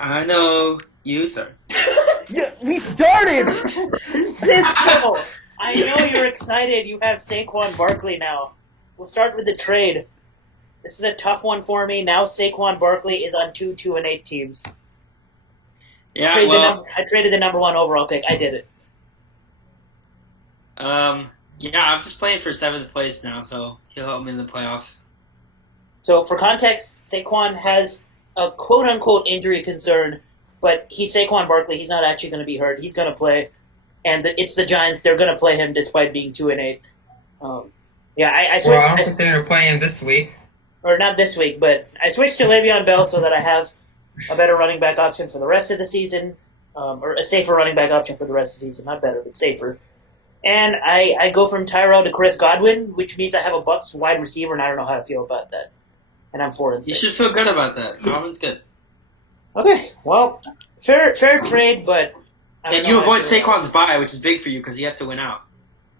I know you, sir. Yeah, we started! Cisco! I know you're excited. You have Saquon Barkley now. We'll start with the trade. This is a tough one for me. Now Saquon Barkley is on 2-2-8 teams. Yeah, I traded the number 1 overall pick. I did it. Yeah, I'm just playing for 7th place now, so he'll help me in the playoffs. So, for context, Saquon has a quote-unquote injury concern, but he's Saquon Barkley. He's not actually going to be hurt. He's going to play, and it's the Giants. They're going to play him despite being 2-8. I switched. Well, I don't think they're going to play him this week. Or not this week, but I switched to Le'Veon Bell so that I have a better running back option for the rest of the season, or a safer running back option for the rest of the season. Not better, but safer. And I go from Tyrell to Chris Godwin, which means I have a Bucs wide receiver, and I don't know how to feel about that. And I'm 4-6. You should feel good about that. Godwin's good. Okay, well, fair trade, but and you avoid Saquon's bye, which is big for you because you have to win out.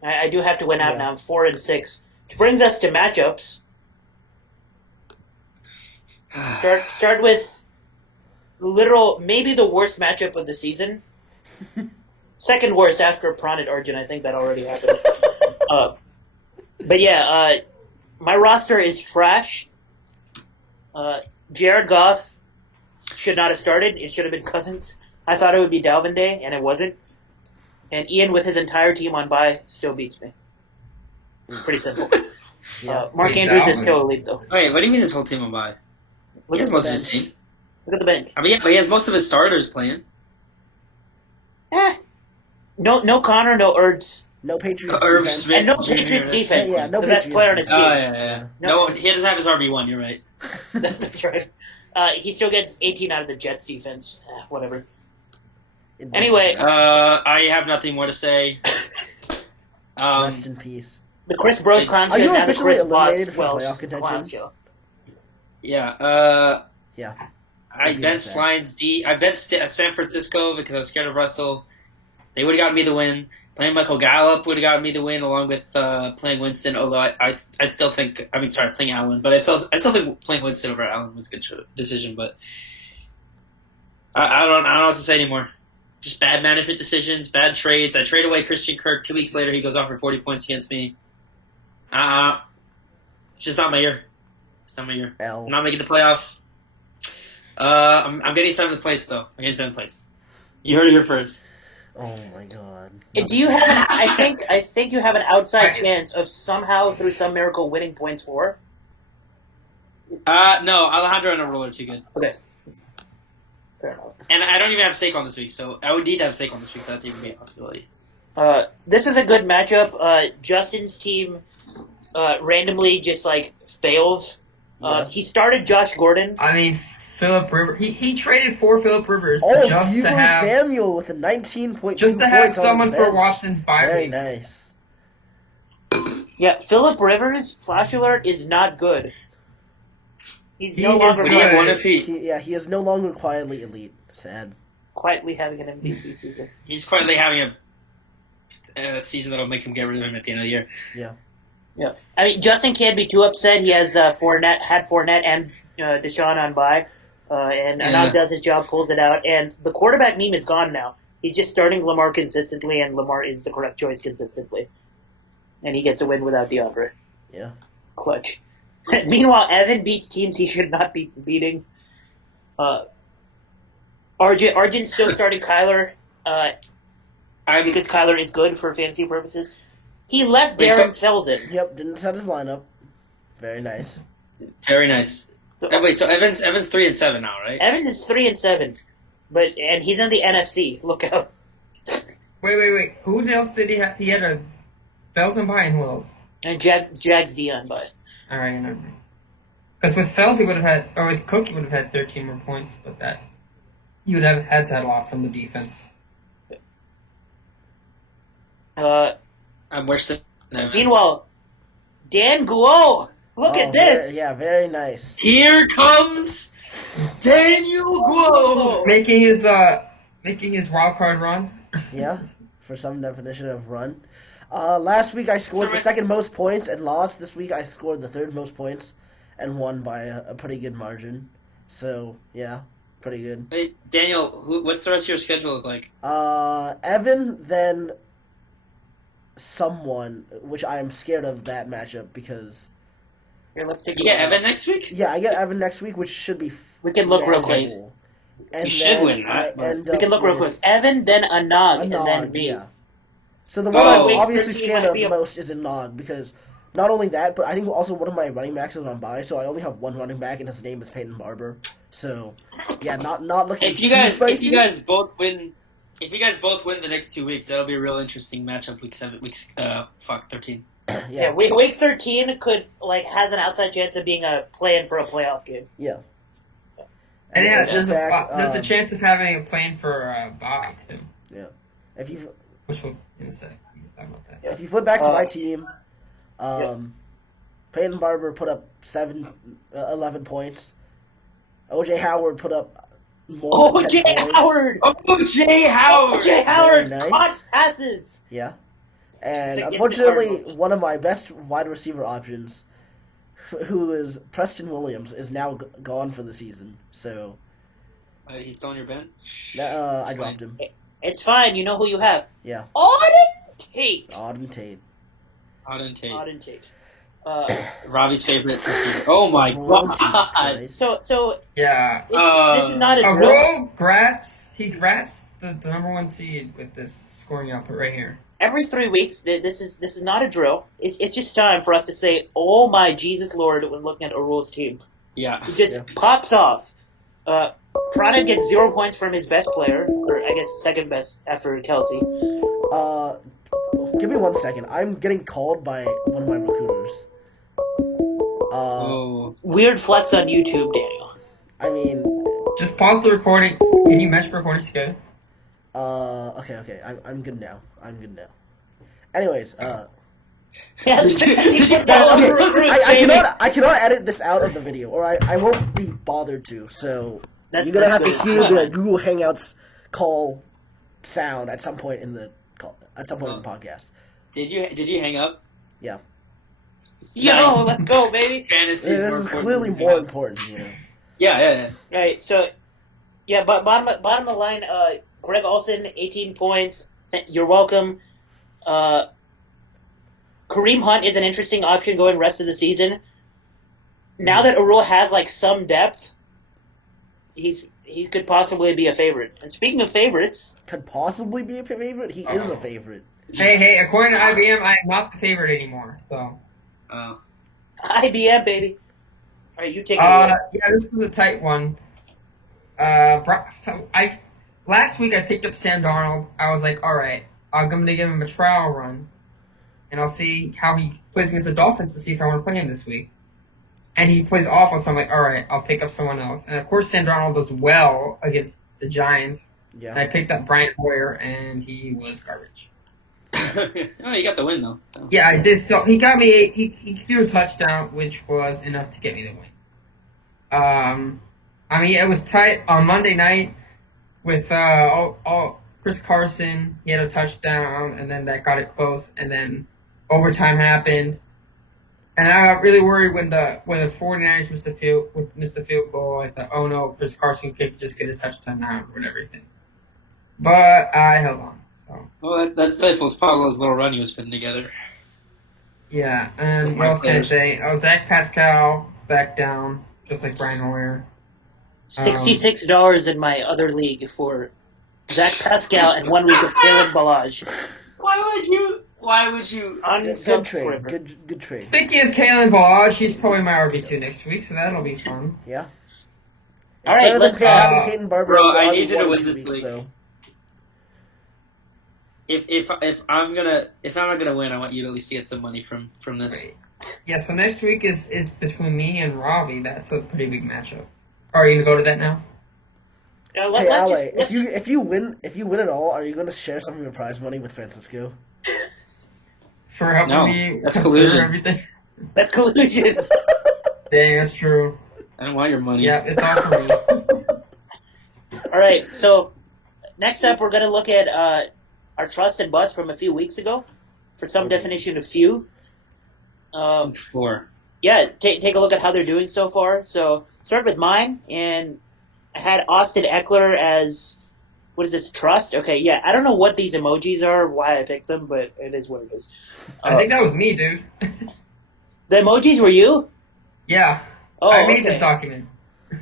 I do have to win out now. I'm 4-6, which brings us to matchups. Start with maybe the worst matchup of the season. Second worst after Prawn at Arjun. I think that already happened. But yeah, my roster is trash. Jared Goff should not have started. It should have been Cousins. I thought it would be Dalvin Day, and it wasn't. And Ian, with his entire team on bye, still beats me. Pretty simple. Mark Andrews is still elite, though. Wait, what do you mean his whole team on bye? He has most of his team. Look at the bench. I mean, yeah, but he has most of his starters playing. No Connor, no Ertz. No Patriots Irv defense. Smith And no Jr. Patriots defense. Yeah, no the best Patriots player on his team. Yeah. No, he doesn't have his RB1, you're right. That's right. He still gets 18 out of the Jets defense. Whatever. Anyway. I have nothing more to say. Rest in peace. The Chris Bros clown show Are is you now the officially Chris eliminated from Boswell playoff contention? clown show. Yeah, Yeah. I benched Lions D. I benched San Francisco because I was scared of Russell. They would have gotten me the win. Playing Michael Gallup would have gotten me the win along with playing Winston, although I still think, playing Allen, but I still think playing Winston over Allen was a good decision, but I don't know what to say anymore. Just bad management decisions, bad trades. I trade away Christian Kirk. 2 weeks later, he goes off for 40 points against me. It's just not my year. It's not my year. I'm not making the playoffs. I'm getting 7th place, though. I'm getting 7th place. You heard it here first. Oh my god. Do you have I think you have an outside chance of somehow, through some miracle, winning points for? No, Alejandro and Aurora are too good. Okay. Fair enough. And I don't even have Saquon this week, so I would need to have Saquon this week for that to even be a possibility. This is a good matchup. Justin's team randomly just, fails. He started Josh Gordon. I mean, Philip Rivers. He traded for Philip Rivers just to have Samuel with a 19.2 just to have someone for Watson's bye Very week. nice. Yeah, Philip Rivers, flash alert, is not good. He is good. He is no longer quietly elite. Sad. Quietly having an MVP season. He's quietly having a season that'll make him get rid of him at the end of the year. Yeah. I mean, Justin can't be too upset. He has Fournette and Deshaun on bye. And Ahaan does his job, pulls it out, and the quarterback meme is gone now. He's just starting Lamar consistently, and Lamar is the correct choice consistently. And he gets a win without DeAndre. Yeah. Clutch. Meanwhile, Evan beats teams he should not be beating. Arjun's still starting Kyler because Kyler is good for fantasy purposes. He left Darren Felsen. Yep, didn't set his lineup. Very nice. Very nice. Wait, so Evans 3-7 now, right? Evans is 3-7, and he's in the NFC. Look out. Wait. Who else did he have? He had a Felsen bye and who else? And Jags Dion bye. All right, never mind. Because with Felsen, he would have had, or with Cook, he would have had 13 more points, but that you would have had that a lot from the defense. I'm worse than Evan. Meanwhile, Dan Guo. Look at this. Very nice. Here comes Daniel Guo making his wild card run. Yeah, for some definition of run. Last week I scored the second most points and lost. This week I scored the third most points and won by a pretty good margin. So yeah, pretty good. Hey, Daniel, what's the rest of your schedule look like? Evan, then someone, which I am scared of that matchup because. Here, let's take. You get Evan next week? Yeah, I get Evan next week, which should be. We can look real quick. manageable. And You should win that, but- end We up can look real with quick. Evan, then a Nog, and Nog, then me. yeah. So the one Oh. I'm obviously Week 13 scared might of be the a- most is a Nog because not only that, but I think also one of my running backs is on bye, so I only have one running back, and his name is Peyton Barber. So yeah, not looking If you too guys spicy. both win the next 2 weeks, that'll be a real interesting matchup. Week 13. Yeah, week 13 could has an outside chance of being a play-in for a playoff game. Yeah. And yeah, there's back, a chance of having a plane for bye too, If you which we'll in a sec. We can talk about that. Yeah. if you flip back to my team, Peyton Barber put up 11 points. OJ Howard put up more than 10 OJ points. Howard! OJ Howard! OJ Howard! Very nice. Caught passes! Yeah. And Against the unfortunately, Cardinals. one of my best wide receiver options, who is Preston Williams, is now gone for the season. So He's still on your bench? I dropped him. It's fine, you know who you have. Yeah. Auden Tate! Auden Tate. Auden Tate. Robbie's favorite receiver. Oh my Oh, god! Jesus Christ. So Yeah, this is not a a drill. rogue grasps the number 1 seed with this scoring output right here. Every 3 weeks, this is not a drill. It's just time for us to say, "Oh my Jesus Lord!" when looking at Arul's team. Yeah. It just pops off. Prana gets 0 points from his best player, or I guess second best after Kelsey. Give me 1 second. I'm getting called by one of my recruiters. Weird flex on YouTube, Daniel. I mean, Just pause the recording. Can you match recording together? okay. I'm good now. Anyways, Yes, I cannot edit this out of the video, or I won't be bothered to. So you're gonna have to hear the Google Hangouts call sound at some point in the podcast. Did you hang up? Yeah, Yo, Nice. let's go, baby. Fantasy this is clearly more important. You know. Yeah. Right, so, yeah, but bottom of the line, Greg Olson, 18 points. You're welcome. Kareem Hunt is an interesting option going rest of the season. Now that Arul has some depth, he could possibly be a favorite. And speaking of favorites, Could possibly be a favorite. He is a favorite. Hey, according to IBM, I am not the favorite anymore. So, IBM, baby. All right, you take it. yeah, this was a tight one. Last week I picked up Sam Darnold. I was like, all right, I'm going to give him a trial run, and I'll see how he plays against the Dolphins to see if I want to play him this week. And he plays awful, so I'm like, all right, I'll pick up someone else. And of course, Sam Darnold does well against the Giants. Yeah. And I picked up Brian Hoyer, and he was garbage. Oh, you got the win though. So. Yeah, I did still. He got me. He threw a touchdown, which was enough to get me the win. I mean, it was tight on Monday night with Chris Carson. He had a touchdown, and then that got it close, and then overtime happened. And I got really worried when the 49ers missed the field goal. I thought, oh no, Chris Carson could just get a touchdown now or everything. But I held on. So. Well, that stifles Pablo's little run he was putting together. Yeah, and what else can I say? Oh, Zach Pascal back down, just like Brian Hoyer. $66 in my other league for Zach Pascal and 1 week of Caleb Balaj. Why would you? Good trade. Good trade. Speaking of Kalen Balaj, he's probably my RB2 next week, so that'll be fun. Yeah. All right, let's having Peyton Barber. Bro, as the I need you to RB1 win 2 this weeks, league. though. If I'm not gonna win, I want you to at least get some money from this. Wait. Yeah, so next week is between me and Ravi. That's a pretty big matchup. Are you gonna go to that now? Hey, Ale, if you win it all, are you going to share some of your prize money with Francisco? For helping me that's consider collusion. everything. That's collusion. Dang, that's true. I don't want your money. Yeah, it's all for me. All right, so next up we're going to look at our trust and bust from a few weeks ago for some definition of few. 4. Yeah, take a look at how they're doing so far. So start with mine, and I had Austin Eckler as, what is this, trust? Okay, yeah, I don't know what these emojis are, why I picked them, but it is what it is. I think that was me, dude. The emojis were you? Yeah. Oh, I made okay. this document.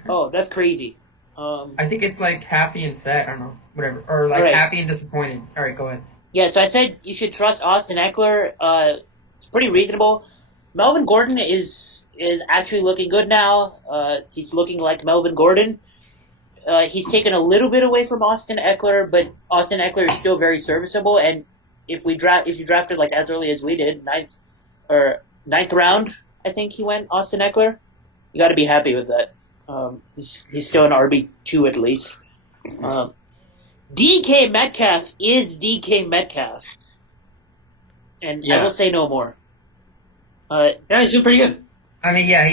Oh, that's crazy. I think it's like happy and sad. I don't know. Whatever. Or like Alright. happy and disappointed. All right, go ahead. Yeah, so I said you should trust Austin Eckler. It's pretty reasonable. Melvin Gordon is actually looking good now. He's looking like Melvin Gordon. He's taken a little bit away from Austin Eckler, but Austin Eckler is still very serviceable. And if you drafted like as early as we did, ninth round, I think he went Austin Eckler. You got to be happy with that. He's still an RB2 at least. DK Metcalf is DK Metcalf, and I will say no more. Yeah, he's doing pretty good. I mean, yeah,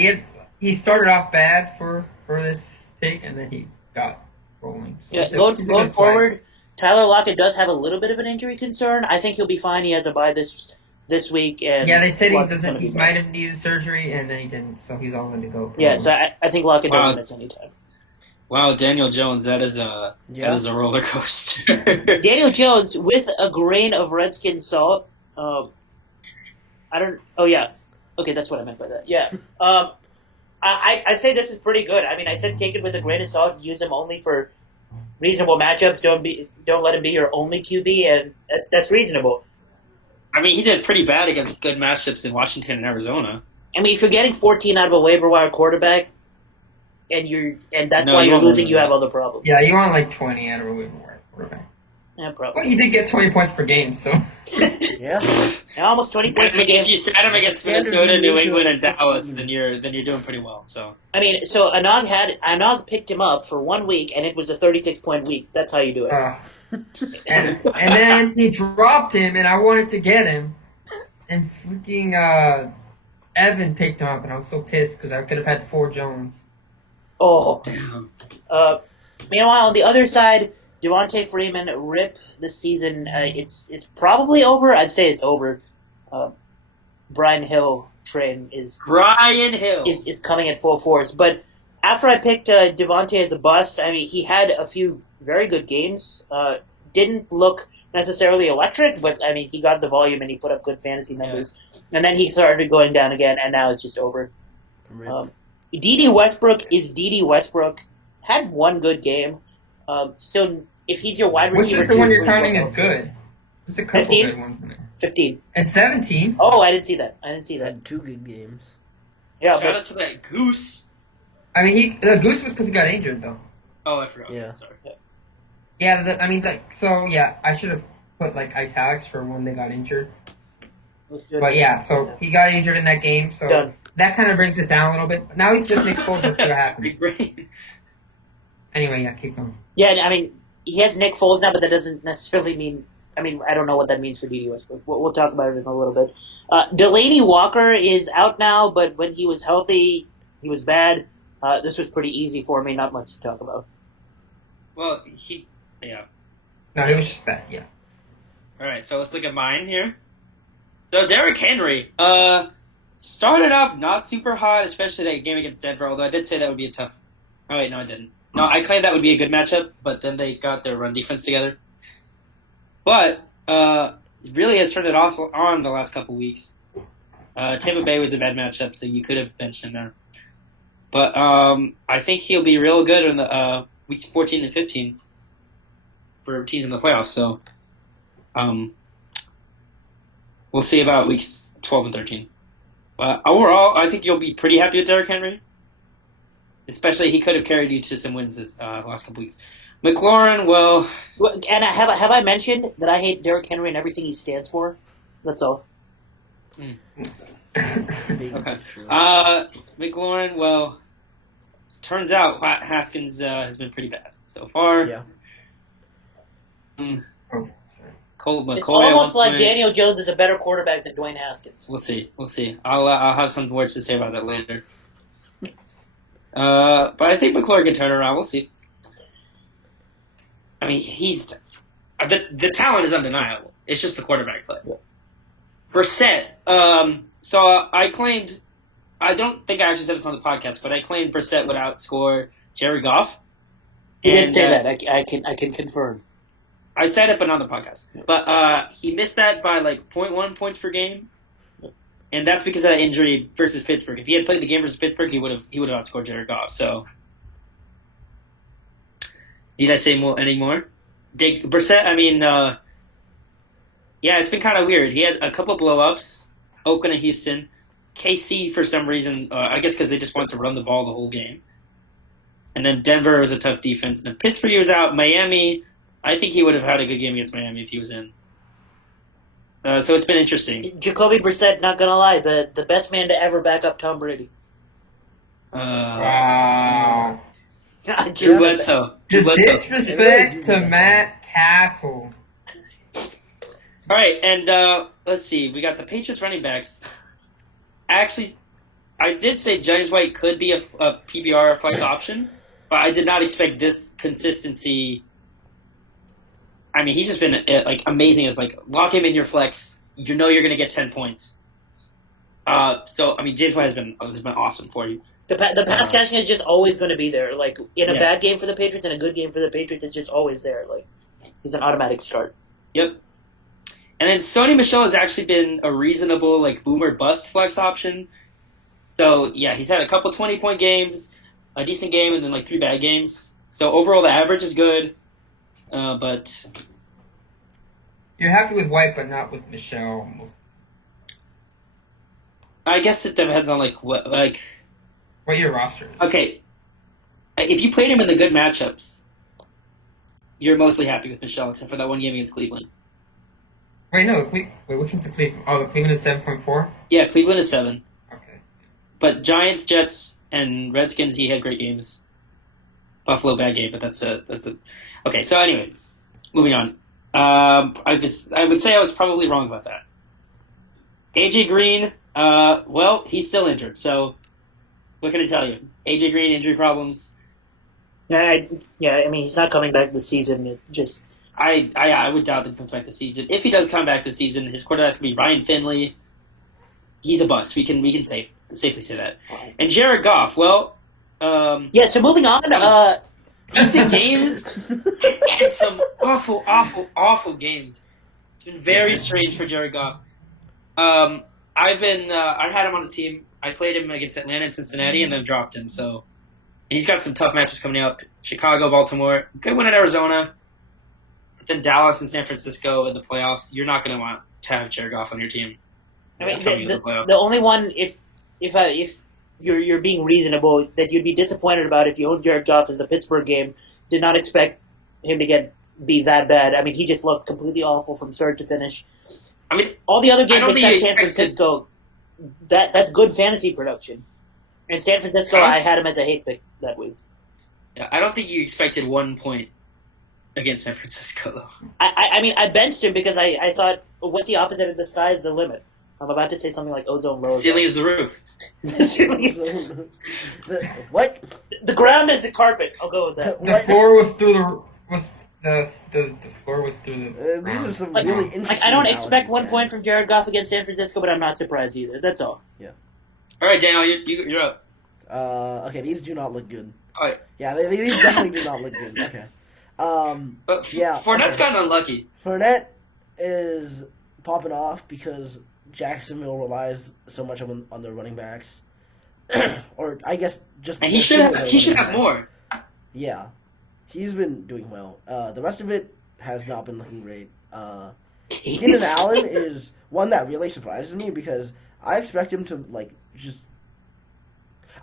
he started off bad for this pick, and then he got rolling. So Yeah, going forward, Tyler Lockett does have a little bit of an injury concern. I think he'll be fine. He has a bye this week, and yeah, they said he might have needed surgery, and then he didn't, so he's all going to go. Yeah, so I think Lockett doesn't miss any time. Wow, Daniel Jones, that is a roller coaster. Daniel Jones with a grain of Redskin salt. I don't. Oh yeah, okay, that's what I meant by that. Yeah. I'd say this is pretty good. I mean, I said take it with a grain of salt. Use him only for reasonable matchups. Don't let him be your only QB, and that's reasonable. I mean, he did pretty bad against good matchups in Washington and Arizona. I mean, if you're getting 14 out of a waiver wire quarterback, and that's why you're losing, you have other problems. Yeah, you want like 20 out of a waiver wire quarterback. Yeah, probably. Well, you did get 20 points per game, so. Yeah. Almost 20 points per game. If you sat him against Minnesota, New England, and Dallas, then you're doing pretty well. So I mean, so Anog picked him up for 1 week, and it was a 36-point week. That's how you do it. And then he dropped him, and I wanted to get him, and freaking Evan picked him up, and I was so pissed because I could have had 4 Jones. Oh. Meanwhile, on the other side, Devontae Freeman, rip this season. It's probably over. I'd say it's over. Brian Hill train is coming at full force. But after I picked Devontae as a bust, I mean, he had a few very good games. Didn't look necessarily electric, but I mean, he got the volume and he put up good fantasy numbers. Yeah. And then he started going down again, and now it's just over. D.D. Westbrook is D.D. Westbrook. Had one good game. Still, if he's your wide receiver, which is the one you're counting as good? There's a couple 15? good ones in there. 15 and 17. Oh, I didn't see that. Had 2 good games. Yeah, shout out to that Goose. I mean, the Goose was because he got injured, though. Oh, I forgot. Yeah. Sorry. Yeah, I should have put like italics for when they got injured. But yeah, so he got injured in that game, so Done. That kind of brings it down a little bit. But now he's with Nick Foles. Let's see what happens. Anyway, yeah, keep going. Yeah, I mean, he has Nick Foles now, but that doesn't necessarily mean. I mean, I don't know what that means for D.D. Westbrook. We'll talk about it in a little bit. Delaney Walker is out now, but when he was healthy, he was bad. This was pretty easy for me. Not much to talk about. Well, No, he was just bad. Yeah. All right, so let's look at mine here. So Derrick Henry started off not super hot, especially that game against Denver. Although I did say that would be a tough. Oh wait, no, I didn't. No, I claimed that would be a good matchup, but then they got their run defense together. But really has turned it off on the last couple weeks. Tampa Bay was a bad matchup, so you could have benched him there. But I think he'll be real good in the weeks 14 and 15 for teams in the playoffs. So we'll see about weeks 12 and 13. But overall, I think you'll be pretty happy with Derrick Henry. Especially, he could have carried you to some wins this last couple weeks. McLaurin, well... And have I mentioned that I hate Derrick Henry and everything he stands for? That's all. Okay. McLaurin, well, turns out Haskins has been pretty bad so far. Yeah. Colt McCoy. It's almost like Daniel Jones is a better quarterback than Dwayne Haskins. We'll see. I'll have some words to say about that later. But I think McLaurin can turn around. We'll see. I mean, the talent is undeniable. It's just the quarterback play. Brissett. So I claimed. I don't think I actually said this on the podcast, but I claimed Brissett would outscore Jared Goff. He did And, say that. I can confirm. I said it, but not on the podcast. But he missed that by like 0.1 points per game, and that's because of that injury versus Pittsburgh. If he had played the game versus Pittsburgh, he would have outscored Jared Goff. So, need I say any more? Brissett. I mean, yeah, it's been kind of weird. He had a couple blow-ups, Oakland and Houston. KC, for some reason, I guess because they just wanted to run the ball the whole game. And then Denver was a tough defense. And then Pittsburgh, he was out. Miami, I think he would have had a good game against Miami if he was in. So it's been interesting. Jacoby Brissett, not going to lie, the best man to ever back up Tom Brady. Wow. Drew Bledsoe. The disrespect to Matt Castle. All right, and let's see. We got the Patriots running backs. Actually, I did say James White could be a PBR flex option, but I did not expect this consistency. I mean, he's just been like amazing. As like lock him in your flex, you know you're going to get 10 points. So I mean, James White has been awesome for you. The pass catching is just always going to be there. Like in a bad game for the Patriots and a good game for the Patriots, it's just always there. Like he's an automatic start. Yep. And then Sony Michel has actually been a reasonable like boomer bust flex option. So yeah, he's had a couple 20-point games, a decent game, and then like 3 bad games. So overall, the average is good, but You're happy with White, but not with Michelle. I guess it depends on what your roster is. Okay, if you played him in the good matchups, you're mostly happy with Michelle, except for that one game against Cleveland. Wait, no. Wait, which one's the Cleveland? Oh, the Cleveland is 7.4? Yeah, Cleveland is 7. Okay. But Giants, Jets, and Redskins, he had great games. Buffalo, bad game, but that's a. Okay, so anyway, moving on. I would say I was probably wrong about that. AJ Green, well, he's still injured, so what can I tell you? AJ Green, injury problems. I mean, he's not coming back this season. It just... I would doubt that he comes back this season. If he does come back this season, his quarterback's going to be Ryan Finley. He's a bust. We can safely say that. And Jared Goff, well... so moving on... decent games and some awful games. It's been very strange for Jared Goff. I had him on the team. I played him against Atlanta and Cincinnati and then dropped him. So and he's got some tough matchups coming up. Chicago, Baltimore. Good win at Arizona. Then Dallas and San Francisco in the playoffs. You're not going to want to have Jared Goff on your team. I mean, the only one if you're being reasonable that you'd be disappointed about if you owned Jared Goff as a Pittsburgh game, did not expect him to be that bad. I mean, he just looked completely awful from start to finish. I mean, all the other games except San Francisco, that's good fantasy production. And San Francisco, I had him as a hate pick that week. Yeah, I don't think you expected 1 point against San Francisco, though. I mean, I benched him because I thought, what's the opposite of the sky is the limit. I'm about to say something like ozone low. The ceiling is the roof. The ceiling is... What? The ground is the carpet. I'll go with that. The floor was through the floor was through the these are some really interesting I don't expect 1 point from Jared Goff against San Francisco, but I'm not surprised either. That's all. Yeah. All right, Daniel, you're up. Okay, these do not look good. All right. Yeah, these definitely do not look good. Okay. Fournette's gotten unlucky. Fournette is popping off because Jacksonville relies so much on their running backs, or I guess just. And he should have more. Yeah, he's been doing well. The rest of it has not been looking great. Keenan Allen is one that really surprises me because I expect him to just.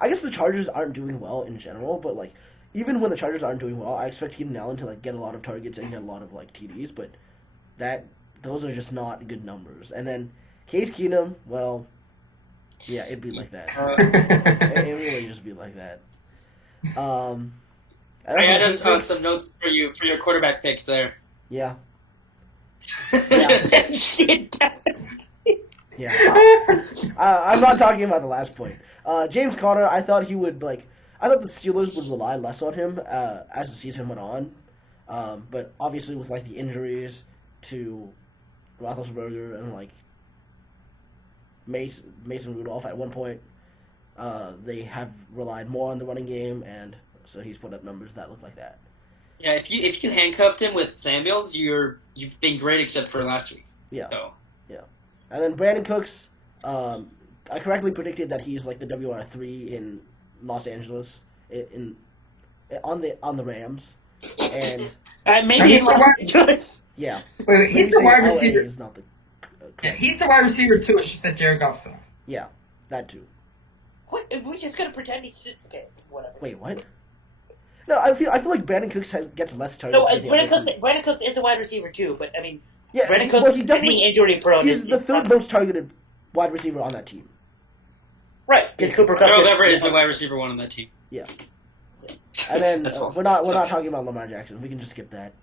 I guess the Chargers aren't doing well in general, but even when the Chargers aren't doing well, I expect Keenan Allen to get a lot of targets and get a lot of TDs, but those are just not good numbers. And then Case Keenum, well, yeah, it'd be like that. It really just be like that. I added some notes for your quarterback picks there. Yeah. Yeah. I'm not talking about the last point. James Conner, I thought he would I thought the Steelers would rely less on him as the season went on, but obviously with the injuries to Roethlisberger and Mason Rudolph at one point, they have relied more on the running game, and so he's put up numbers that look like that. Yeah, if you handcuffed him with Samuels, you've been great except for last week. Yeah. So. Yeah. And then Brandon Cooks, I correctly predicted that he's like the WR3 in Los Angeles on the Rams. And maybe in Los Angeles. yeah. Wait, he's the wide LA receiver. is not the, Yeah, he's the wide receiver too. It's just that Jared Goff sucks. yeah, that too. What? We're just gonna pretend he's okay. Whatever. Wait, what? No, I feel like Brandon Cooks gets less targets. No, than the other team. Brandon Cooks is a wide receiver too, but I mean, Yeah, Brandon well, Cooks he is definitely- injury prone. He's the third most targeted wide receiver on that team. Right, because Cooper Kupp. Earl Everett is the wide receiver one on that team. Yeah. And then That's awesome. we're not talking about Lamar Jackson. We can just skip that.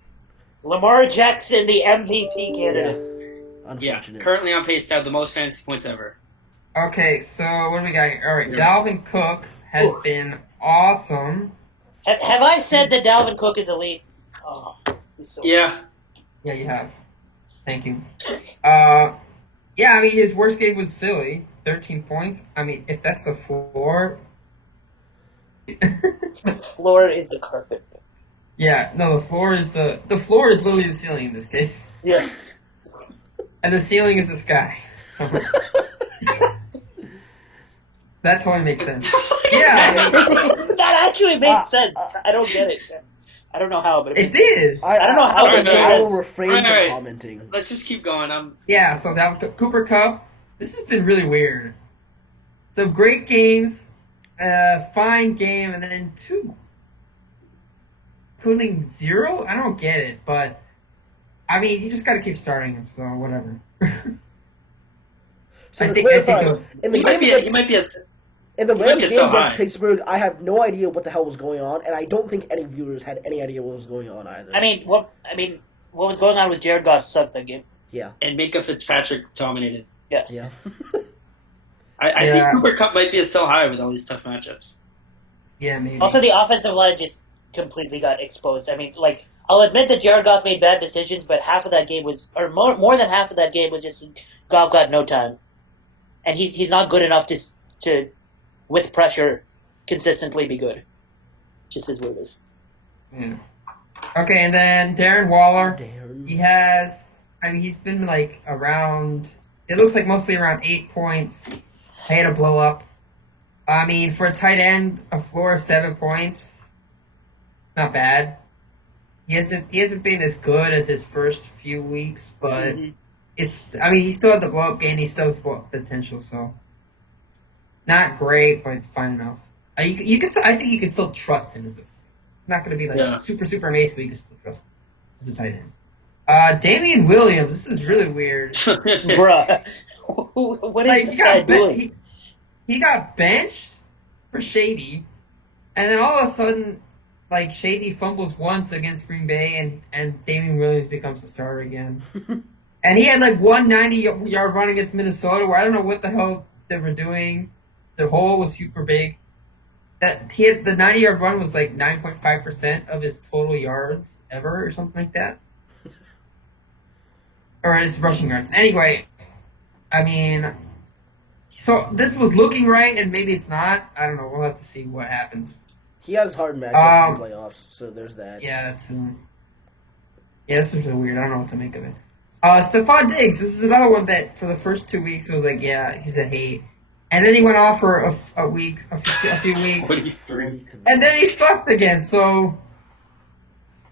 Lamar Jackson, the MVP candidate. Yeah, Unfortunate. currently on pace to have the most fantasy points ever. Okay, so what do we got here? All right, Dalvin Cook has been awesome. Have I said that Dalvin Cook is elite? Oh, he's so Yeah. Yeah, you have. Thank you. Yeah, I mean, his worst game was Philly, 13 points. I mean, if that's the floor. floor is the carpet. Yeah, no, the floor is literally the ceiling in this case, Yeah. and the ceiling is the sky. That totally makes sense. Yeah, That actually makes sense. I don't get it. I don't know how, but it did. I don't know how, but it makes I will sense. refrain Alright. from commenting. Let's just keep going. Yeah, so that Cooper Kupp. This has been really weird. So great games, fine game, and then two. Including 0? I don't get it, but I mean, you just got to keep starting him. So whatever. So I to think clarify, in the He might game be. against, He might be a. in the he might Rams be game so against high. Pittsburgh, I have no idea what the hell was going on, and I don't think any viewers had any idea what was going on either. I mean, what was going on with Jared Goff sucked that game. Yeah. And Minka Fitzpatrick dominated. Yeah. I Yeah. think Cooper Kupp might be a sell high with all these tough matchups. Yeah, maybe. Also, the offensive line just completely got exposed. I mean, like, I'll admit that Jared Goff made bad decisions, but half of that game was, or more than half of that game was just Goff got no time, and he's not good enough to with pressure consistently be good. Just as weird as. Yeah. Okay, and then Darren Waller. Damn. He has. I mean, he's been like around. It looks like mostly around 8 points. He had a blow up. I mean, for a tight end, a floor of 7 points, not bad. He hasn't been as good as his first few weeks, but it's. I mean, he still had the blow up game. He still has blow up potential, so not great, but it's fine enough. You can still. I think you can still trust him. It's not going to be like super amazing, but you can still trust him as a tight end. Damian Williams. This is really weird. Bruh. What is Like this guy doing? he got benched for Shady, and then all of a sudden, like Shady fumbles once against Green Bay, and Damian Williams becomes the starter again. And he had like 190-yard run against Minnesota, where I don't know what the hell they were doing. The hole was super big. That he had the 90-yard run was like 9.5% of his total yards ever, or something like that, or his rushing yards. Anyway, I mean. So this was looking right, and maybe it's not. I don't know. We'll have to see what happens. He has hard matchups in the playoffs, so there's that. Yeah, that's. This is really weird. I don't know what to make of it. Stephon Diggs. This is another one that for the first 2 weeks it was like, yeah, he's a hate, and then he went off for a few weeks, 43. and then he sucked again. So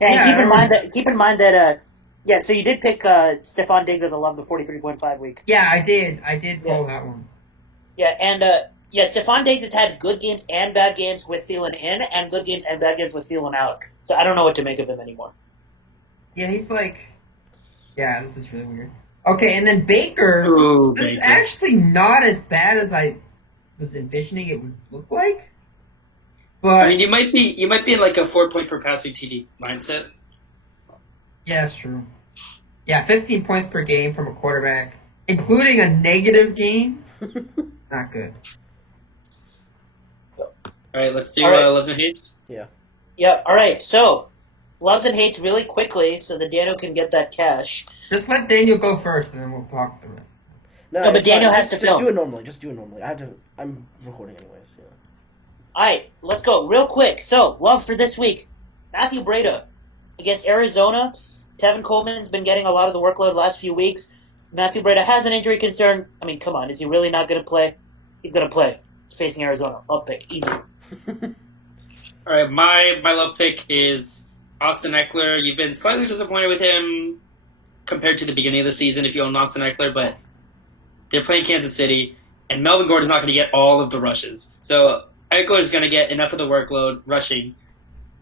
Keep in mind that. Yeah, so you did pick Stephon Diggs as a love the 43.5 week. yeah, I did pull that one. Yeah, and Stephon Diggs has had good games and bad games with Thielen in, and good games and bad games with Thielen out. So I don't know what to make of him anymore. Yeah, he's like, yeah, this is really weird. Okay, and then Baker. Ooh, This is Baker. actually not as bad as I was envisioning it would look like. But I mean, you might be in like a 4-point per passing TD mindset. yeah, that's true. Yeah, 15 points per game from a quarterback, including a negative game. Not good. All right, let's do All right. loves and hates. Yeah, all right. So, loves and hates really quickly so that Daniel can get that cash. Just let Daniel go first, and then we'll talk the rest. No, but it's Daniel fine. has to Just film. do it normally. Just do it normally. I'm recording anyways. Yeah. All right, let's go real quick. So, love for this week, Matthew Breda. against Arizona, Tevin Coleman's been getting a lot of the workload the last few weeks. Matthew Breda has an injury concern. I mean, come on, is he really not going to play? He's going to play. He's facing Arizona. Up pick, easy. All right, my love pick is Austin Eckler. You've been slightly disappointed with him compared to the beginning of the season if you own Austin Eckler, but they're playing Kansas City, and Melvin Gordon's not going to get all of the rushes. So Eckler's going to get enough of the workload rushing,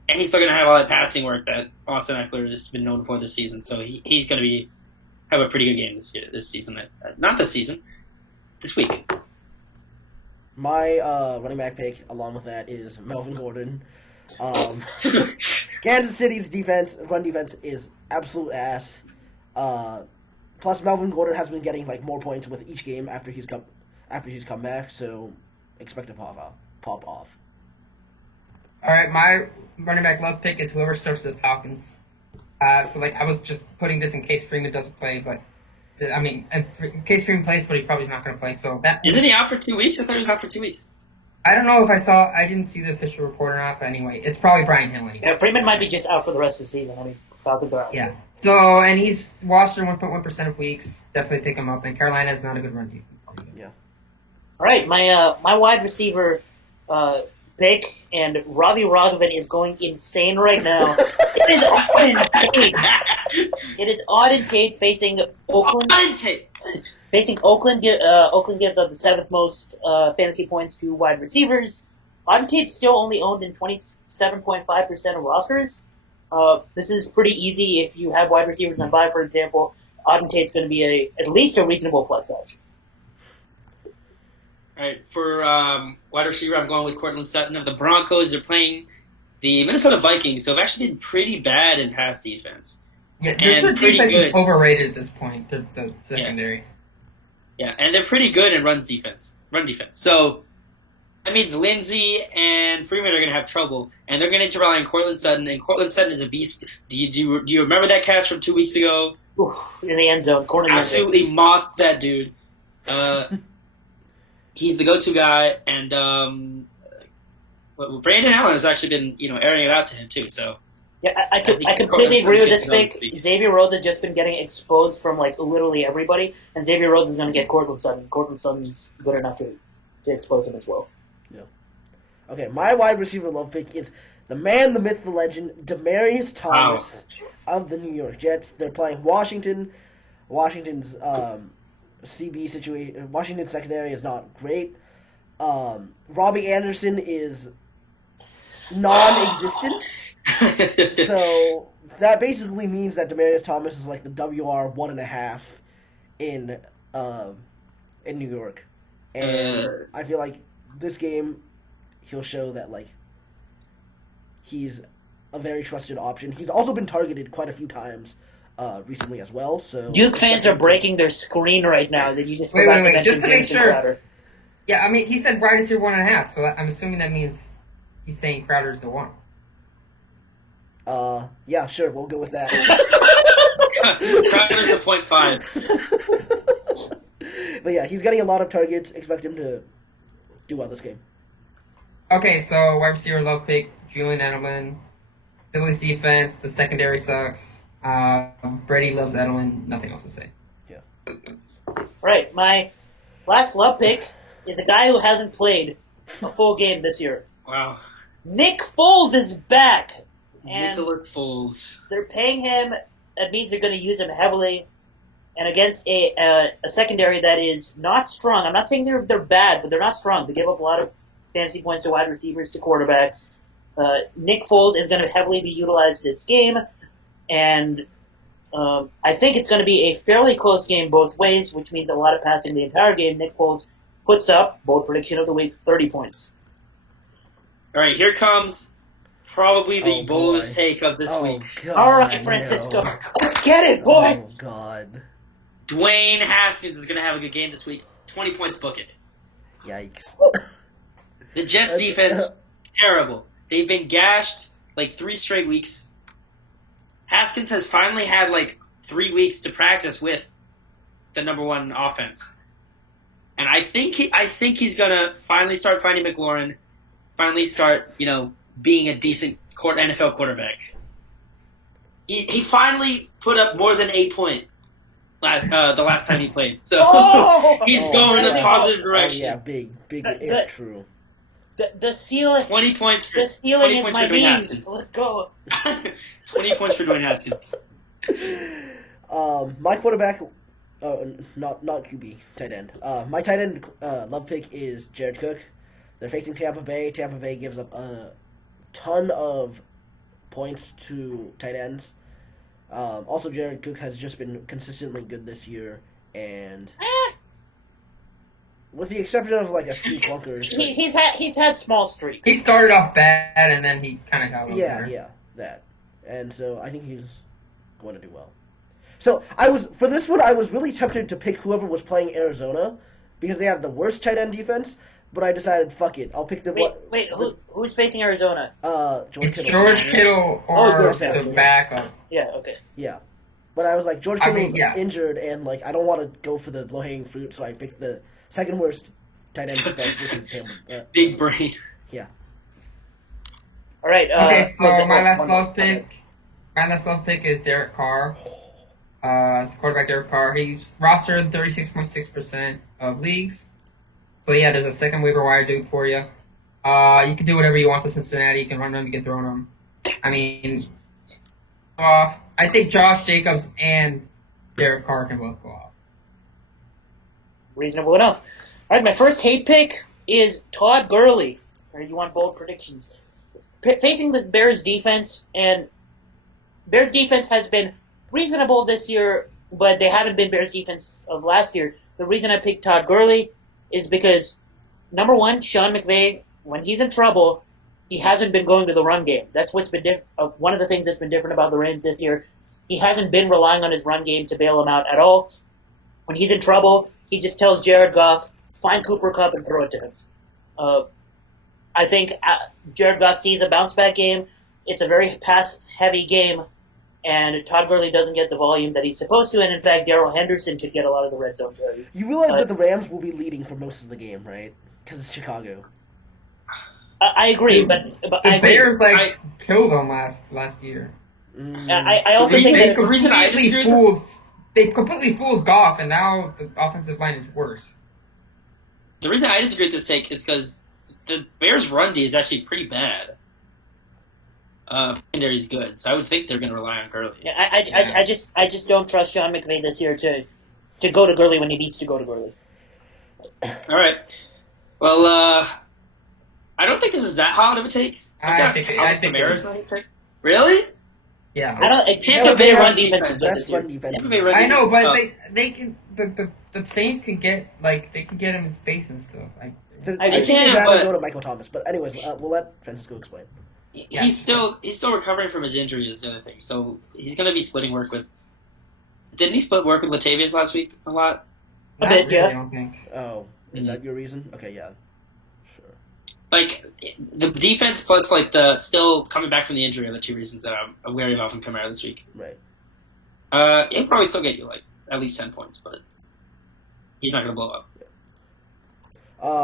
and he's still going to have all that passing work that Austin Eckler has been known for this season. So he's going to have a pretty good game this season. Not this season, this week. My running back pick, along with that, is Melvin Gordon. Kansas City's run defense is absolute ass. Plus, Melvin Gordon has been getting more points with each game after he's come back. So expect to pop off. All right, my running back love pick is whoever starts the Falcons. So I was just putting this in case Freeman doesn't play, but I mean, in case Freeman plays, but he probably not going to play. So isn't he out for 2 weeks? I thought he was out for 2 weeks. I don't know if I didn't see the official report or not, but anyway, it's probably Brian Hill anyway. Yeah, Freeman might be just out for the rest of the season. I mean, Falcons are out. Yeah. So, and he's watched in 1.1% of weeks. Definitely pick him up. And Carolina is not a good run defense. Yeah. All right, my wide receiver pick, and Robbie Rogovan is going insane right now. It is Auden Tate. It is Auden Tate facing Oakland. Auden Tate. Facing Oakland, Oakland gives up the 7th most fantasy points to wide receivers. Auden Tate's still only owned in 27.5% of rosters. This is pretty easy if you have wide receivers on bye, for example. Auden Tate's going to be at least a reasonable flex option. All right, for wide receiver, I'm going with Courtland Sutton of the Broncos. They're playing the Minnesota Vikings, so they've actually been pretty bad in pass defense. Yeah, their defense is overrated at this point, the secondary. Yeah, and they're pretty good in run defense. So that means Lindsey and Freeman are going to have trouble, and they're going to need to rely on Courtland Sutton, and Courtland Sutton is a beast. Do you remember that catch from 2 weeks ago? Oof, in the end zone. Absolutely mossed that dude. He's the go-to guy, and Brandon Allen has actually been airing it out to him too. So yeah, I completely agree with this pick. Xavier Rhodes has just been getting exposed from literally everybody, and Xavier Rhodes is going to get Courtland Sutton. Courtland Sutton's good enough to expose him as well. Yeah. Okay, my wide receiver love pick is the man, the myth, the legend, Demaryius Thomas of the New York Jets. They're playing Washington. Washington's CB situation. Washington's secondary is not great. Robbie Anderson is non-existent. So that basically means that Demaryius Thomas is the WR 1.5 in New York, and I feel like this game he'll show that he's a very trusted option. He's also been targeted quite a few times recently as well. So Duke fans are breaking their screen right now. That you just wait, just to make sure. Crowder. Yeah, I mean he said wide receiver 1.5, so I'm assuming that means he's saying Crowder's the one. Yeah, sure, we'll go with that. Crowder's the 0.5. But yeah, he's getting a lot of targets. Expect him to do well this game. Okay, so wide receiver love pick, Julian Edelman. Phillies defense, the secondary sucks. Brady loves Edelman. Nothing else to say. Yeah. Right, my last love pick is a guy who hasn't played a full game this year. Wow. Nick Foles is back. And Nicholas Foles. They're paying him. That means they're going to use him heavily. And against a secondary that is not strong. I'm not saying they're bad, but they're not strong. They give up a lot of fantasy points to wide receivers, to quarterbacks. Nick Foles is going to heavily be utilized this game. And I think it's going to be a fairly close game both ways, which means a lot of passing the entire game. Nick Foles puts up, bold prediction of the week, 30 points. All right, here comes probably the boldest take of this week. God, all right, Francisco. No. Let's get it, boy. Oh, God. Dwayne Haskins is going to have a good game this week. 20 points, book it. Yikes. The Jets' defense, terrible. They've been gashed 3 straight weeks. Haskins has finally had 3 weeks to practice with the number one offense. And I think he's going to finally start finding McLaurin, finally start, being a decent NFL quarterback. He finally put up more than 8 points the last time he played. So he's going in a positive direction. Yeah, big. It's true. The ceiling. 20 points. The ceiling is for my Dwayne knees. Haskins. Let's go. 20 points for Dwayne Haskins. My quarterback, not QB, tight end. My tight end love pick is Jared Cook. They're facing Tampa Bay. Tampa Bay gives up a ton of points to tight ends. Also, Jared Cook has just been consistently good this year, and with the exception of like a few clunkers, he's had small streaks. He started off bad, and then he kind of got over there. Yeah, that, and so I think he's going to do well. So for this one, I was really tempted to pick whoever was playing Arizona because they have the worst tight end defense. But I decided, fuck it, I'll pick the Wait, who's facing Arizona? George Kittle. George Kittle or the backup. Yeah, okay. Yeah, but I was like, George Kittle's injured, and like I don't want to go for the low hanging fruit, so I picked the second worst tight end defense, which is Tampa. Big brain. Yeah. All right. Okay, so my last love pick is Derek Carr. Quarterback Derek Carr. He's rostered 36.6% of leagues. So yeah, there's a second waiver wire dude for you. You can do whatever you want to Cincinnati. You can run them, you can throw them. I mean, I think Josh Jacobs and Derek Carr can both go off. Reasonable enough. All right, my first hate pick is Todd Gurley. Or you want bold predictions? Facing the Bears defense, and Bears defense has been reasonable this year, but they haven't been Bears defense of last year. The reason I picked Todd Gurley is because, number one, Sean McVay, when he's in trouble, he hasn't been going to the run game. That's what's been one of the things that's been different about the Rams this year. He hasn't been relying on his run game to bail him out at all. When he's in trouble, he just tells Jared Goff, find Cooper Kupp and throw it to him. I think Jared Goff sees a bounce-back game. It's a very pass-heavy game, and Todd Gurley doesn't get the volume that he's supposed to, and in fact, Darrell Henderson could get a lot of the red zone carries. You realize that the Rams will be leading for most of the game, right? Because it's Chicago. I agree, but the Bears killed them last year. I also think that they completely fooled Goff, and now the offensive line is worse. The reason I disagree with this take is because the Bears' run D is actually pretty bad. Secondary's good, so I would think they're going to rely on Gurley. Yeah, I just don't trust Sean McVay this year to go to Gurley when he needs to go to Gurley. All right. Well, I don't think this is that hot of a take. I think Bears. Really? Yeah. Tampa Bay run defense is good this year. I know, but they can the Saints can get him in space and stuff. I think they'd rather go to Michael Thomas, but anyways, we'll let Francisco explain. He's still recovering from his injury is the other thing, so he's going to be splitting work with. Didn't he split work with Latavius last week a lot? A bit, yeah. I don't think. Oh, is that your reason? Okay, yeah, sure. Like the defense plus like the still coming back from the injury are the two reasons that I'm wary of from Kamara this week. Right. He'll probably still get you like at least 10 points, but he's not going to blow up.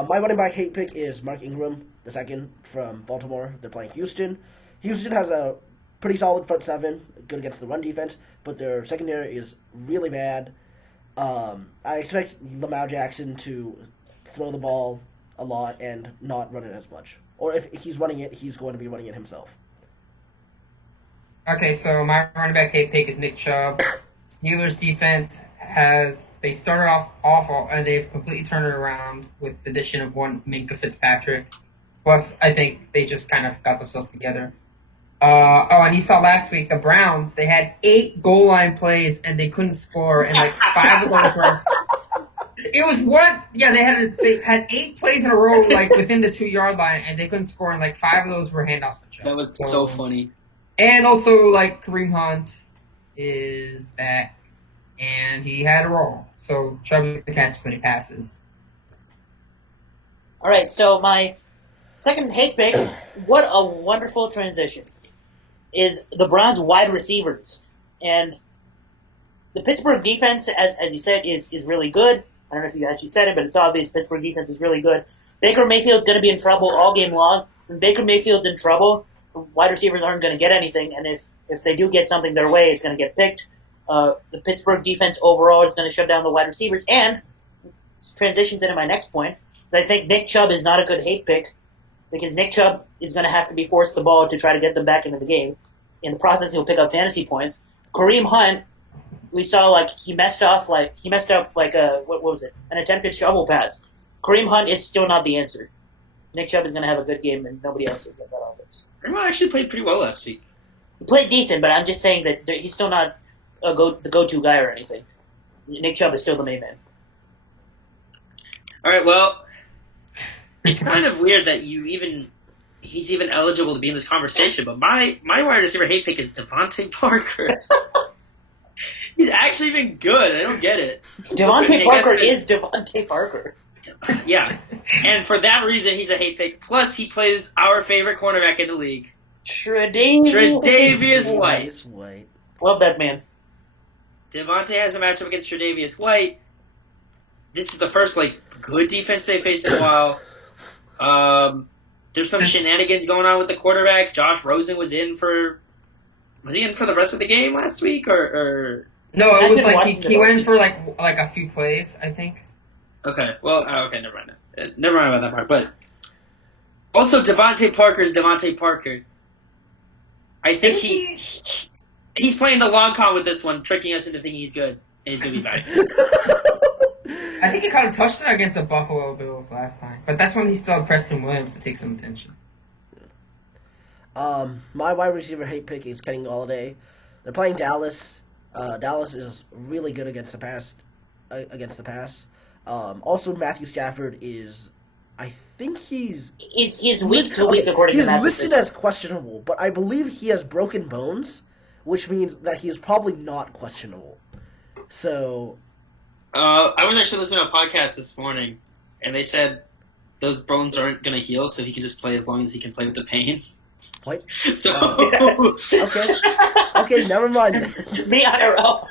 My running back hate pick is Mark Ingram, the second from Baltimore. They're playing Houston. Houston has a pretty solid front seven, good against the run defense, but their secondary is really bad. I expect Lamar Jackson to throw the ball a lot and not run it as much. Or if he's running it, he's going to be running it himself. Okay, so my running back hate pick is Nick Chubb. Steelers defense they started off awful, and they've completely turned it around with the addition of one Minka Fitzpatrick. Plus, I think they just kind of got themselves together. And you saw last week, the Browns, they had 8 goal line plays, and they couldn't score, and 5 of those were... It was one... Yeah, they had 8 plays in a row, within the 2-yard line, and they couldn't score, and 5 of those were handoffs to Chubb. That was so funny. And also, Kareem Hunt is back, and he had a roll. So Chubb can catch as many passes. All right, so my second hate pick, what a wonderful transition, is the Browns wide receivers. And the Pittsburgh defense, as you said, is really good. I don't know if you actually said it, but it's obvious Pittsburgh defense is really good. Baker Mayfield's going to be in trouble all game long. When Baker Mayfield's in trouble, wide receivers aren't going to get anything. And if If they do get something their way, it's going to get picked. The Pittsburgh defense overall is going to shut down the wide receivers. And transitions into my next point, is I think Nick Chubb is not a good hate pick because Nick Chubb is going to have to be forced the ball to try to get them back into the game. In the process, he'll pick up fantasy points. Kareem Hunt, we saw he messed up what was it? An attempted shovel pass. Kareem Hunt is still not the answer. Nick Chubb is going to have a good game, and nobody else is at that offense. Kareem Hunt actually played pretty well last week. He played decent, but I'm just saying that he's still not the go-to guy or anything. Nick Chubb is still the main man. All right, well, it's kind of weird that he's even eligible to be in this conversation, but my wide receiver hate pick is Devontae Parker. He's actually been good. I don't get it. Devontae Parker is Devontae Parker. Yeah, and for that reason, he's a hate pick. Plus, he plays our favorite cornerback in the league, Tre'Davious White. Love that man. Devontae has a matchup against Tre'Davious White. This is the first good defense they faced in a while. There's some shenanigans going on with the quarterback. Josh Rosen was he in for the rest of the game last week or? No, it was he went in for a few plays, I think. Okay, well, okay, never mind. Never mind about that part. But also, Devontae Parker is Devontae Parker. I think he's playing the long con with this one, tricking us into thinking he's good, and he's gonna be bad. I think he caught a touchdown against the Buffalo Bills last time, but that's when he still had Preston Williams to take some attention. My wide receiver hate pick is Kenny Golladay. They're playing Dallas. Dallas is really good against the pass. Also, Matthew Stafford is, I think he's week to week according to Matthew. He's listed as questionable, but I believe he has broken bones, which means that he is probably not questionable. So, I was actually listening to a podcast this morning, and they said those bones aren't going to heal, so he can just play as long as he can play with the pain. What? So okay, never mind. Me IRL.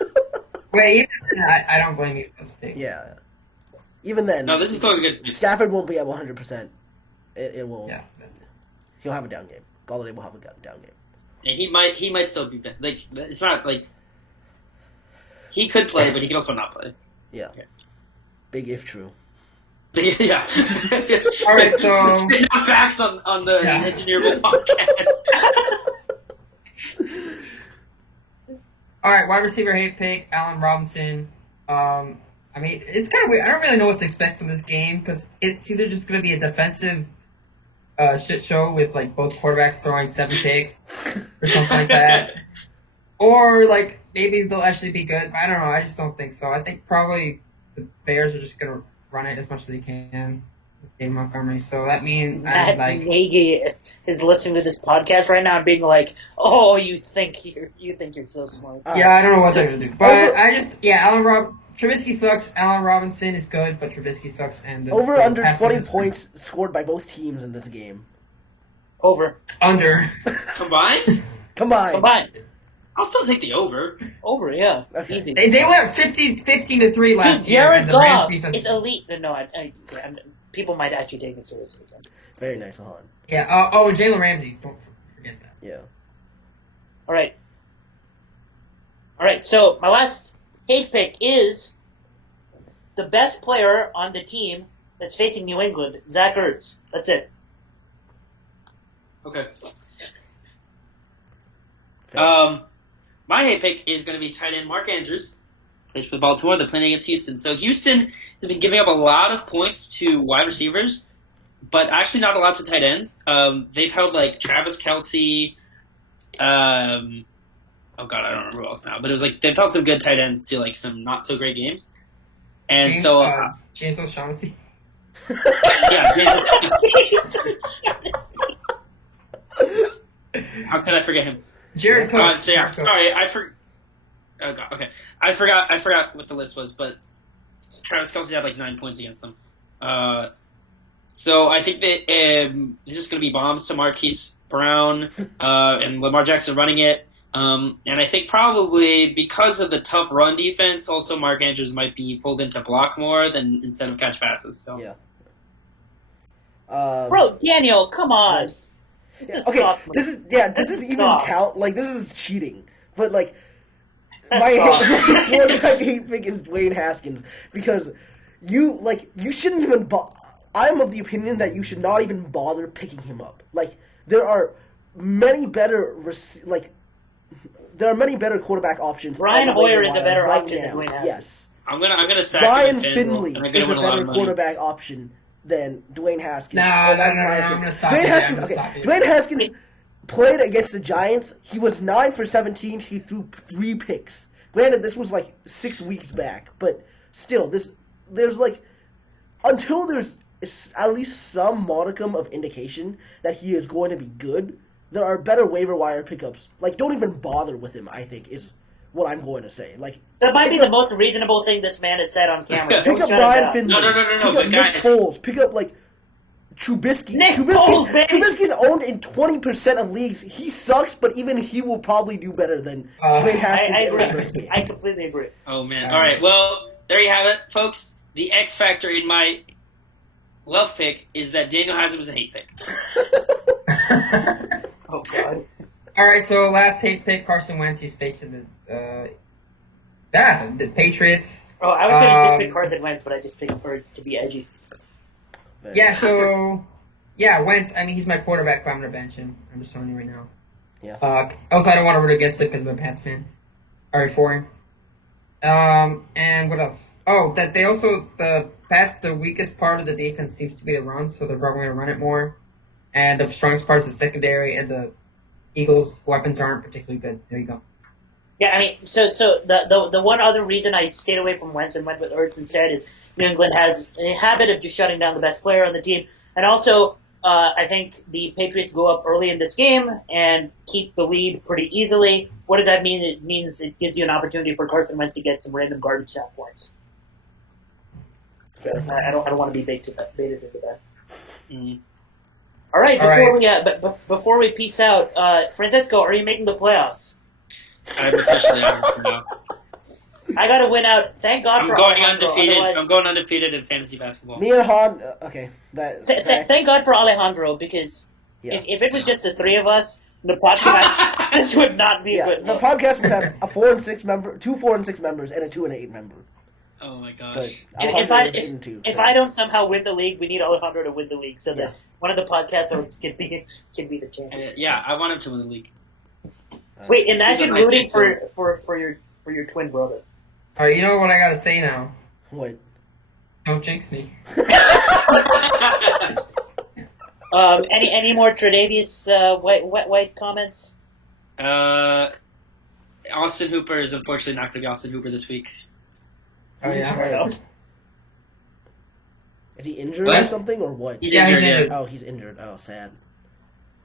Wait, I don't blame you for this pick. Yeah. Even then, no, this is still a good. Stafford won't be at 100%. It will. Yeah. He'll have a down game. Golladay will have a down game. And he might still be it's not he could play, but he could also not play. Yeah. Big if true. Yeah. All right, so spit out facts on the Engineerable podcast. All right, wide receiver hate pick, Allen Robinson. I mean, it's kind of weird. I don't really know what to expect from this game because it's either just going to be a defensive shit show with both quarterbacks throwing 7 picks or something like that, or maybe they'll actually be good. I don't know. I just don't think so. I think probably the Bears are just going to run it as much as they can with Dave Montgomery. So that means Matt Nagy is listening to this podcast right now and being like, "Oh, you think you're so smart." Yeah, I don't know what they're gonna do, but Trubisky sucks. Allen Robinson is good, but Trubisky sucks. And over under 20 points scored by both teams in this game. Over. Under. Combined. I'll still take the over. Over, yeah. Okay. Easy. They went 15-3 last year. Jared Goff is elite. No, people might actually take it seriously. Very nice, Ahaan. Yeah. And Jalen Ramsey. Don't forget that. Yeah. All right. So my last hate pick is the best player on the team that's facing New England, Zach Ertz. That's it. Okay. My hate pick is going to be tight end Mark Andrews. Plays for Baltimore. They're playing against Houston. So Houston has been giving up a lot of points to wide receivers, but actually not a lot to tight ends. They've held Travis Kelce. Oh God, I don't remember who else now. But it was they've held some good tight ends to some not so great games. And James O'Shaughnessy. Yeah, how could I forget him? Jared Cook. Sorry, Oh God, okay. I forgot what the list was, but Travis Kelce had 9 points against them. So I think that it's just going to be bombs to Marquise Brown and Lamar Jackson running it. And I think probably because of the tough run defense, also Mark Andrews might be pulled in to block more than instead of catch passes. So Yeah. Bro, Daniel, come on. This is Okay, soft. this is even soft. count. Like, this is cheating. But, like, my quarterback hate pick is Dwayne Haskins because you shouldn't even. I'm of the opinion that you should not even bother picking him up. Like, there are many better quarterback options. Brian on the waiver Hoyer is a wire better right option than now. Dwayne Haskins. Yes, I'm gonna stack Ryan him in FanDuel, Finley and I'm gonna is a win a lot better of money. quarterback option than Dwayne Haskins. No, And that's no, my I'm opinion. gonna stop Dwayne you there. I'm Haskins. gonna Okay, stop you. Dwayne Haskins played against the Giants. He was 9 for 17. He threw 3 picks. Granted, this was like 6 weeks back, but still, until there's at least some modicum of indication that he is going to be good, there are better waiver wire pickups. Like, don't even bother with him, I think, is what I'm going to say. Like, That might be the most reasonable thing this man has said on camera. pick Don't up shut him Ryan down. Finley. No, Pick up but Nick guys- Foles. Pick up, like, Trubisky. Nick Foles, baby! Trubisky's owned in 20% of leagues. He sucks, but even he will probably do better than Dwayne Haskins I in the first agree. game. I completely agree. Oh man! All right, well there you have it, folks. The X factor in my wealth pick is that Daniel Hazard was a hate pick. Oh god. All right, so last hate pick, Carson Wentz. He's facing the Patriots. Oh, I was going to just pick Carson Wentz, but I just picked Birds to be edgy. Yeah, so Wentz. I mean, he's my quarterback, but I'm gonna bench him. I'm just telling you right now. Yeah. Also, I don't want to root against it because I'm a Pats fan. For him. And what else? Oh, that the Pats, the weakest part of the defense seems to be the run, so they're probably going to run it more. And the strongest part is the secondary, and the Eagles' weapons aren't particularly good. There you go. Yeah, I mean, so the one other reason I stayed away from Wentz and went with Ertz instead is New England has a habit of just shutting down the best player on the team, and also I think the Patriots go up early in this game and keep the lead pretty easily. What does that mean? It means it gives you an opportunity for Carson Wentz to get some random garbage time points. So I don't want to be baited into that. Mm. All right, before we peace out, Francisco, are you making the playoffs? I'm officially out for now. I got to win out. Thank God I'm for going Alejandro. undefeated. Otherwise, I'm going undefeated in fantasy basketball. Me and Han, okay. thank God for Alejandro, because Yeah. if it was just the three of us, the podcast, this would not be a good the look. podcast would have a 4 and 6 member, 2 4 and 6 members, and a 2 and 8 member. Oh my gosh! But If Alejandro is 8 and 2. If so. I don't somehow win the league, we need Alejandro to win the league so that Yeah. one of the podcast hosts can be the champion. Yeah, I want him to win the league. Wait, imagine He's a rooting nice for your twin brother. All right, you know what I gotta say now. What? Don't jinx me. Any more Tre'Davious white comments? Austin Hooper is unfortunately not going to be Austin Hooper this week. Oh yeah. Is he injured What? or something, or what? He's Yeah, he's injured. injured. Oh, he's injured. Oh, sad.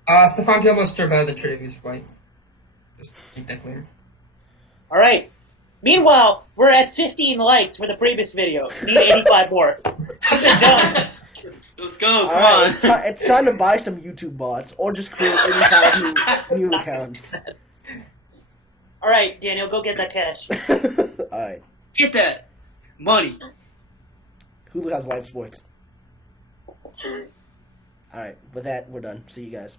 Stephon Gilmore's still better than Tre'Davious White. Just make that clear. All right. Meanwhile, we're at 15 likes for the previous video. Need 85 more. Done. Let's go! All Come right, on. it's time to buy some YouTube bots, or just create any kind of new accounts. All right, Daniel, go get that cash. All right. Get that money. Hulu has live sports. All right. With that, we're done. See you guys.